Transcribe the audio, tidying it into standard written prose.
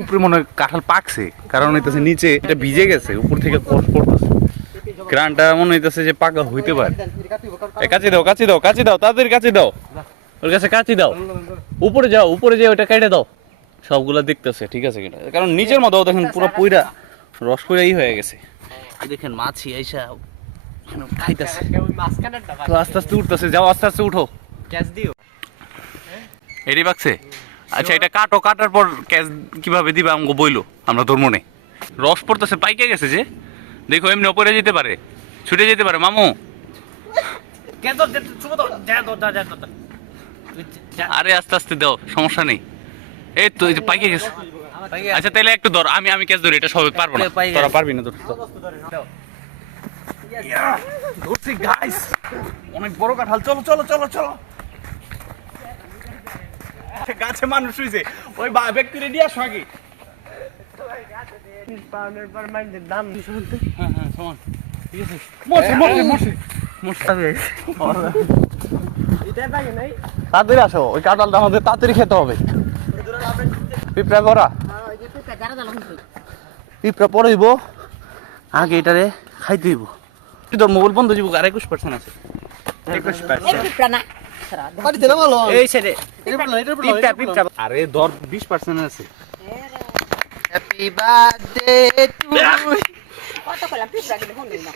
উপরে মনে হয় কাঁঠাল পাকছে, কারণ হইতেছে নিচে এটা ভিজে গেছে, উপর থেকে কষ পড়তেছে। গ্রানটা মনে হইতেছে যে পাকা হইতে পারে। কাঁচি দাও, কাঁচি দাও, কাঁচি দাও, তাদের কাঁচি দাও, ওর কাছে কাঁচি দাও। উপরে যাও, উপরে যেয়ে ওটা কেটে দাও। সবগুলা দেখতেছে ঠিক আছে কিনা, কারণ নিচের মতো দেখেন পুরো পুইরা রস পুরাই হয়ে গেছে। দেখেন মাছি আইসা খাইতেছে, তো আস্তে আস্তে উঠতেছে। যাও আস্তে আস্তে উঠো, ক্যাচ দিও। এটি পাকছে। আচ্ছা এটা কাটো, কাটার পর ক্যাচ কিভাবে দিবা আমাকে বইলো, আমরা তোর মনে রস পড়তেছে, পাইকে গেছে যে। দেখো এমনি ওপরে যেতে পারে, ছুটে যেতে পারে মামু। আরে আস্তে আস্তে দাও, সমস্যা নেই। এই তো এই যে পাইকে গেছে। আচ্ছা তাহলে একটু ধর, আমি ক্যাচ ধরি, এটা সবাই পারবো না, তোরা পারবি না। ধরছি গাইস, অনেক বড় কাঁঠাল। চলো চলো চলো চলো, গাছে মানুষ হইছে, ওই ব্যক্তি রেডি আসো আগে। দাম হ্যাঁ হ্যাঁ সমান ঠিক আছে। মরছে মরছে মরছে মরছে। তাড়াতাড়ি আসো, ওই কাঁঠালটা আমাদের তাড়াতাড়ি খেতে হবে। পিঁপড়া ভরা, পিঁপড়া পরে হইব, আগে এটারে খাইতে হইব। তোর মোবাইল বন্ধ দিব, আর 21% আছে। 21%। এই ছেড়ে আরে ধর 20% আছে। হ্যাপি বার্থডে টু কত কলা পিঁপড়া কিন্তু ফোন দিই না।